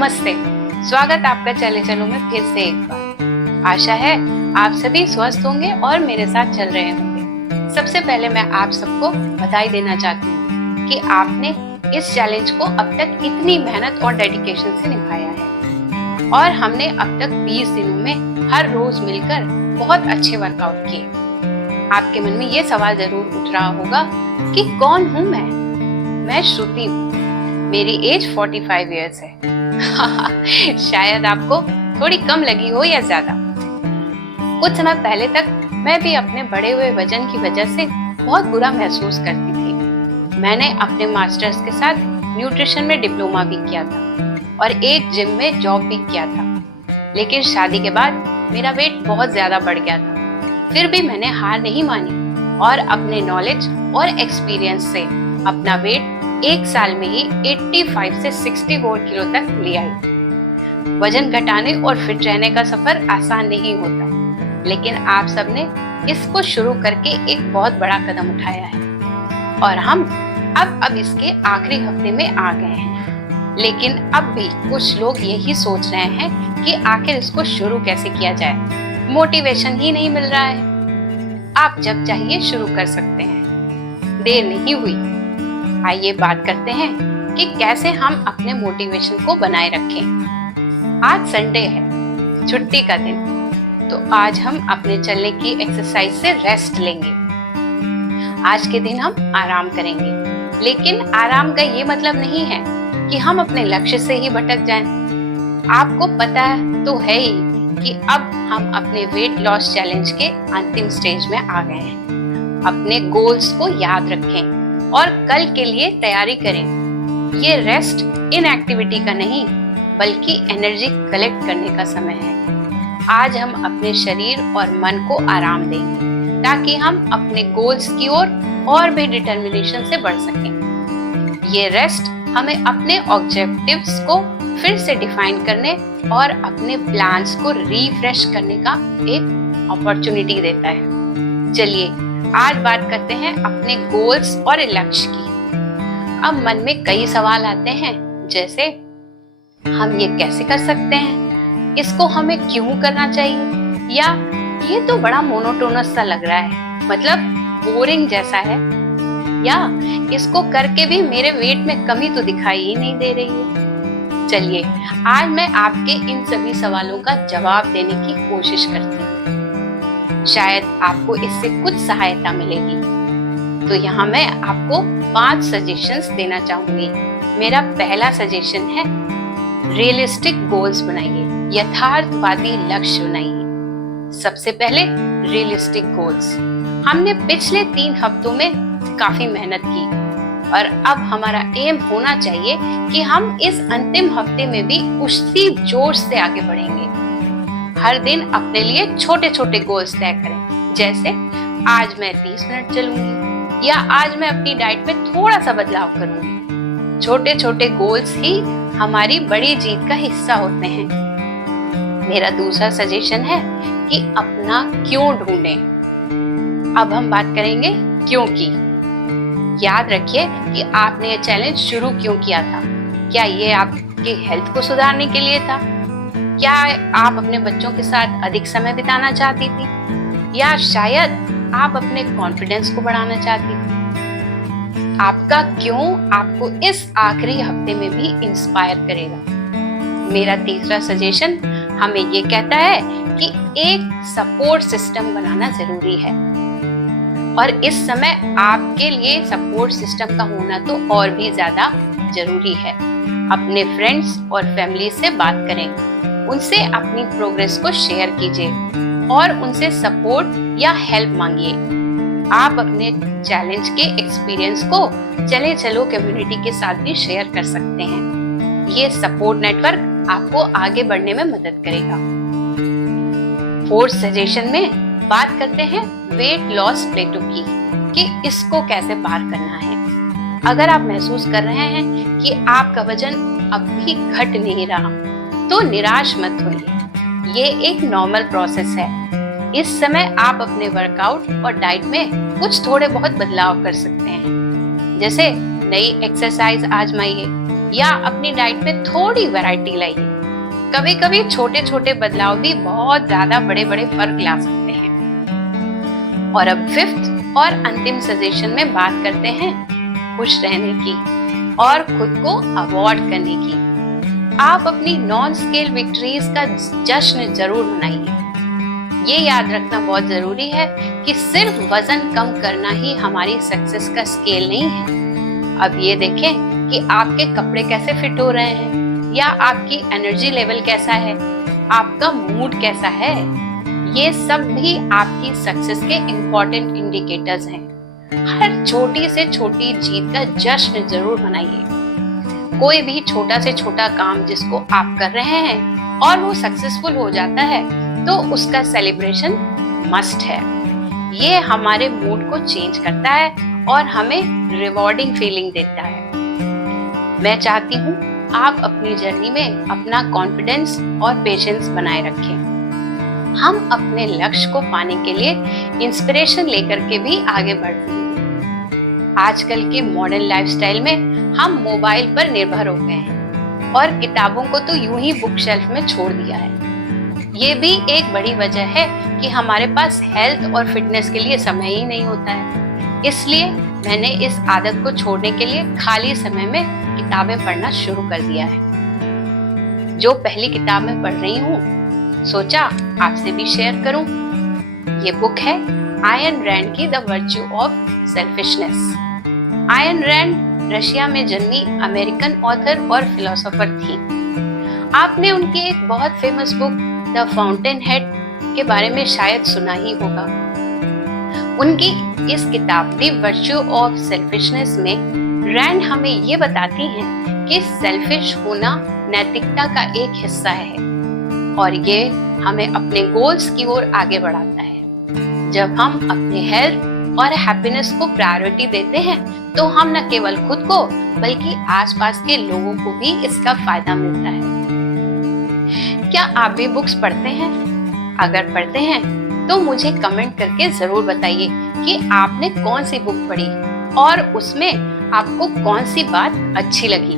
नमस्ते, स्वागत आपका चले चलो में फिर से एक बार। आशा है आप सभी स्वस्थ होंगे और मेरे साथ चल रहे होंगे। सबसे पहले मैं आप सबको बधाई देना चाहती हूँ कि आपने इस चैलेंज को अब तक इतनी मेहनत और डेडिकेशन से निभाया है और हमने अब तक 20 दिनों में हर रोज मिलकर बहुत अच्छे वर्कआउट किए। आपके मन में ये सवाल जरूर उठ रहा होगा कि कौन हूँ मैं श्रुति हूँ। मेरी एज 45 इयर्स है। शायद आपको थोड़ी कम लगी हो या ज्यादा। कुछ समय पहले तक मैं भी अपने बढ़े हुए वजन की वजह से बहुत बुरा महसूस करती थी। मैंने अपने मास्टर्स के साथ न्यूट्रिशन में डिप्लोमा भी किया था और एक जिम में जॉब भी किया था। लेकिन शादी के बाद मेरा वेट बहुत ज्यादा बढ़ गया था। फिर भी मैंने हार नहीं मानी और अपने नॉलेज और एक्सपीरियंस से अपना वेट एक साल में ही 85 से 64 किलो तक ले आई। वजन घटाने और फिट रहने का सफर आसान नहीं होता, लेकिन आप सबने इसको शुरू करके एक बहुत बड़ा कदम उठाया है और हम अब इसके आखिरी हफ्ते में आ गए हैं। लेकिन अब भी कुछ लोग यही सोच रहे हैं कि आखिर इसको शुरू कैसे किया जाए, मोटिवेशन ही नहीं मिल रहा है। आप जब चाहिए शुरू कर सकते हैं, देर नहीं हुई। आइए बात करते हैं कि कैसे हम अपने मोटिवेशन को बनाए रखें। आज संडे है, छुट्टी का दिन, तो आज हम अपने चलने की एक्सरसाइज से रेस्ट लेंगे। आज के दिन हम आराम करेंगे, लेकिन आराम का ये मतलब नहीं है कि हम अपने लक्ष्य से ही भटक जाएं। आपको पता तो है ही कि अब हम अपने वेट लॉस चैलेंज के अंतिम स्टेज में आ गए हैं। अपने गोल्स को याद रखें और कल के लिए तैयारी करें। ये रेस्ट इनएक्टिविटी का नहीं, बल्कि एनर्जी कलेक्ट करने का समय है। आज हम अपने शरीर और मन को आराम देंगे ताकि हम अपने गोल्स की ओर और भी डिटर्मिनेशन से बढ़ सकें। ये रेस्ट हमें अपने ऑब्जेक्टिव्स को फिर से डिफाइन करने और अपने प्लान्स को रिफ्रेश करने का एक अपॉर्चुनिटी देता है। चलिए आज बात करते हैं अपने गोल्स और लक्ष्य की। अब मन में कई सवाल आते हैं, जैसे हम ये कैसे कर सकते हैं, इसको हमें क्यों करना चाहिए, या ये तो बड़ा मोनोटोनस सा लग रहा है, मतलब बोरिंग जैसा है, या इसको करके भी मेरे वेट में कमी तो दिखाई ही नहीं दे रही है। चलिए आज मैं आपके इन सभी सवालों का जवाब देने की कोशिश करती हूँ। शायद आपको इससे कुछ सहायता मिलेगी। तो यहाँ मैं आपको 5 सजेशंस देना चाहूंगी। मेरा पहला सजेशन है, रियलिस्टिक गोल्स बनाइए, यथार्थवादी लक्ष्य बनाइए। सबसे पहले रियलिस्टिक गोल्स। हमने पिछले 3 हफ्तों में काफी मेहनत की और अब हमारा एम होना चाहिए कि हम इस अंतिम हफ्ते में भी उसी जोश से आगे बढ़ेंगे। हर दिन अपने लिए छोटे छोटे गोल्स तय करें, जैसे आज मैं 30 मिनट चलूंगी या आज मैं अपनी डाइट में थोड़ा सा बदलाव करूंगी। छोटे छोटे गोल्स ही हमारी बड़ी जीत का हिस्सा होते हैं। मेरा दूसरा सजेशन है कि अपना क्यों ढूंढें। अब हम बात करेंगे क्यों की। याद रखिए कि आपने ये चैलेंज शुरू क्यों किया था। क्या ये आपके हेल्थ को सुधारने के लिए था? क्या आप अपने बच्चों के साथ अधिक समय बिताना चाहती थी, या शायद आप अपने कॉन्फिडेंस को बढ़ाना चाहती थी? आपका क्यों आपको इस आखिरी हफ्ते में भी इंस्पायर करेगा। मेरा तीसरा सजेशन हमें ये कहता है कि एक सपोर्ट सिस्टम बनाना जरूरी है, और इस समय आपके लिए सपोर्ट सिस्टम का होना तो और भी ज्यादा जरूरी है। अपने फ्रेंड्स और फैमिली से बात करें, उनसे अपनी प्रोग्रेस को शेयर कीजिए और उनसे सपोर्ट या हेल्प मांगिए। आप अपने चैलेंज के एक्सपीरियंस को चले चलो कम्युनिटी के साथ भी शेयर कर सकते हैं। ये सपोर्ट नेटवर्क आपको आगे बढ़ने में मदद करेगा। 4th सजेशन में बात करते हैं वेट लॉस प्लेटो की, कि इसको कैसे पार करना है। अगर आप महसूस कर रहे हैं कि आपका वजन अब भी घट नहीं रहा, तो निराश मत होइए। ये एक नॉर्मल प्रोसेस है। इस समय आप अपने वर्कआउट और डाइट में कुछ थोड़े बहुत बदलाव कर सकते हैं, जैसे नई एक्सरसाइज आजमाइए, या अपनी डाइट में थोड़ी वैरायटी लाइए। कभी कभी छोटे छोटे बदलाव भी बहुत ज्यादा बड़े बड़े फर्क ला सकते हैं। और अब फिफ्थ और अंतिम सजेशन में बात करते हैं खुश रहने की और खुद को अवॉर्ड करने की। आप अपनी नॉन स्केल विक्ट्रीज का जश्न जरूर मनाइए। ये याद रखना बहुत जरूरी है कि सिर्फ वजन कम करना ही हमारी सक्सेस का स्केल नहीं है। अब ये देखें कि आपके कपड़े कैसे फिट हो रहे हैं, या आपकी एनर्जी लेवल कैसा है, आपका मूड कैसा है। ये सब भी आपकी सक्सेस के इम्पोर्टेंट इंडिकेटर्स हैं। हर छोटी से छोटी जीत का जश्न जरूर मनाइए। कोई भी छोटा से छोटा काम जिसको आप कर रहे हैं और वो सक्सेसफुल हो जाता है तो उसका सेलिब्रेशन मस्ट है। ये हमारे मूड को चेंज करता है और हमें रिवॉर्डिंग फीलिंग देता है। मैं चाहती हूँ आप अपनी जर्नी में अपना कॉन्फिडेंस और पेशेंस बनाए रखें। हम अपने लक्ष्य को पाने के लिए इंस्पिरेशन लेकर के भी आगे बढ़ते हैं। आजकल के मॉडर्न लाइफस्टाइल में हम मोबाइल पर निर्भर हो गए हैं और किताबों को तो यूं ही बुक शेल्फ में छोड़ दिया है। ये भी एक बड़ी वजह है कि हमारे पास हेल्थ और फिटनेस के लिए समय ही नहीं होता है। इसलिए मैंने इस आदत को छोड़ने के लिए खाली समय में किताबें पढ़ना शुरू कर दिया है। जो पहली किताब मैं पढ़ रही हूँ, सोचा आपसे भी शेयर करूं। ये बुक है आयन रैंड की the virtue of selfishness. Ayn Rand Russia में जन्मी अमेरिकन ऑथर और फिलोसोफर थी। आपने उनकी एक बहुत famous book the fountain head के बारे में शायद सुना ही होगा। उनकी इस किताब द वर्च्यू ऑफ सेल्फिशनेस में रैंड हमें ये बताती हैं कि सेल्फिश होना नैतिकता का एक हिस्सा है और ये हमें अपने गोल्स की ओर आगे बढ़ाता है। जब हम अपने हेल्थ और हैप्पीनेस को प्रायोरिटी देते हैं तो हम न केवल खुद को बल्कि आसपास के लोगों को भी इसका फायदा मिलता है। क्या आप भी बुक्स पढ़ते हैं? अगर पढ़ते हैं तो मुझे कमेंट करके जरूर बताइए कि आपने कौन सी बुक पढ़ी और उसमें आपको कौन सी बात अच्छी लगी।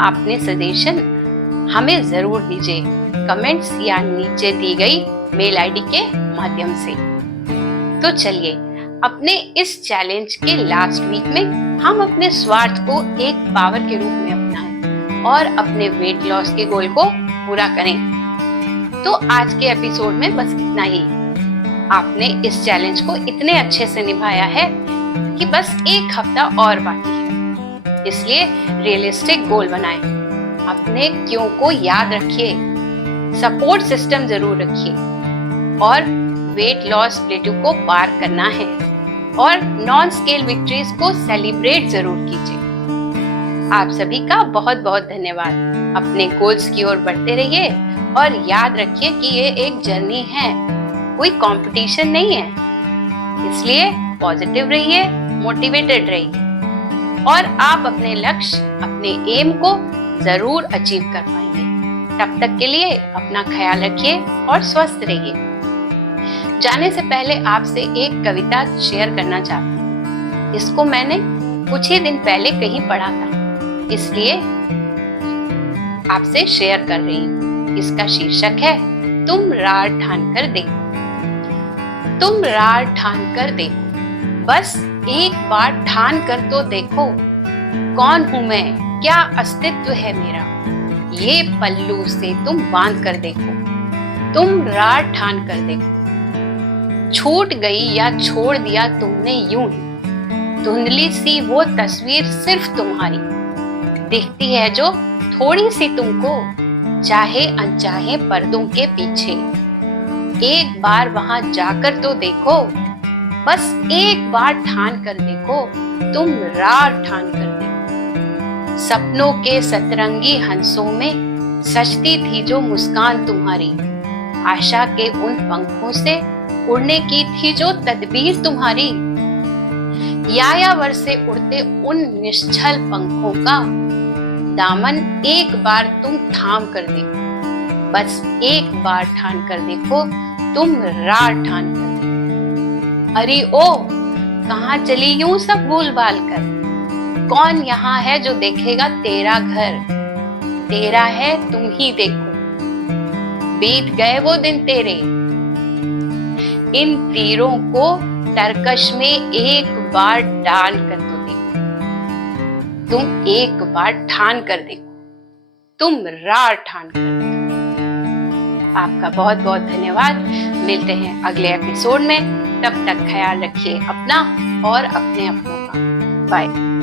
आपने सजेशन हमें जरूर दीजिए कमेंट्स या नीचे दी गई मेल आईडी के माध्यम से। तो चलिए अपने इस चैलेंज के लास्ट वीक में हम अपने स्वार्थ को एक पावर के रूप में अपनाएं और अपने वेट लॉस के गोल को पूरा करें। तो आज के एपिसोड में बस इतना ही। आपने इस चैलेंज को इतने अच्छे से निभाया है कि बस एक हफ्ता और बाकी है। इसलिए रियलिस्टिक गोल बनाएं, अपने क्यों को याद रखिए, सपोर्ट सिस्टम जरूर रखिए और वेट लॉस प्लेटू को पार करना है और नॉन स्केल विक्ट्रीज को सेलिब्रेट जरूर कीजिए। आप सभी का बहुत बहुत धन्यवाद। अपने गोल्स की ओर बढ़ते रहिए और याद रखिए कि ये एक जर्नी है, कोई कंपटीशन नहीं है। इसलिए पॉजिटिव रहिए, मोटिवेटेड रहिए और आप अपने लक्ष्य, अपने एम को जरूर अचीव कर पाएंगे। तब तक के लिए अपना ख्याल रखिए और स्वस्थ रहिए। जाने से पहले आपसे एक कविता शेयर करना चाहती हूँ। इसको मैंने कुछ ही दिन पहले कहीं पढ़ा था, इसलिए आपसे शेयर कर रही हूँ। इसका शीर्षक है तुम राह ठान कर देखो। तुम राह ठान कर देखो, बस एक बार ठान कर तो देखो। कौन हूँ मैं, क्या अस्तित्व है मेरा, ये पल्लू से तुम बांध कर देखो। तुम राह ठान कर देखो। छूट गई या छोड़ दिया तुमने यूं ही, धुंधली सी वो तस्वीर सिर्फ तुम्हारी दिखती है जो थोड़ी सी तुमको, चाहे अनचाहे पर्दों के पीछे। एक बार वहां जाकर तो देखो, बस एक बार ठान कर देखो। तुम राह ठान कर देखो। सपनों के सतरंगी हंसों में सजती थी जो मुस्कान तुम्हारी, आशा के उन पंखों से उड़ने की थी जो तदबीर तुम्हारी। यायावर से उड़ते उन निश्चल पंखों का दामन एक बार तुम थाम कर देखो, बस एक बार ठान कर देखो। तुम राह ठान कर देखो। अरे ओ कहाँ चली यूं सब भूल भाल कर, कौन यहाँ है जो देखेगा तेरा घर? तेरा है तुम ही देखो, बीत गए वो दिन तेरे। इन तीरों को तरकश में एक बार डाल कर तो देखो, तुम एक बार ठान कर देखो, तुम रार ठान कर देखो। आपका बहुत बहुत धन्यवाद। मिलते हैं अगले एपिसोड में। तब तक ख्याल रखिए अपना और अपने अपनों का। बाय।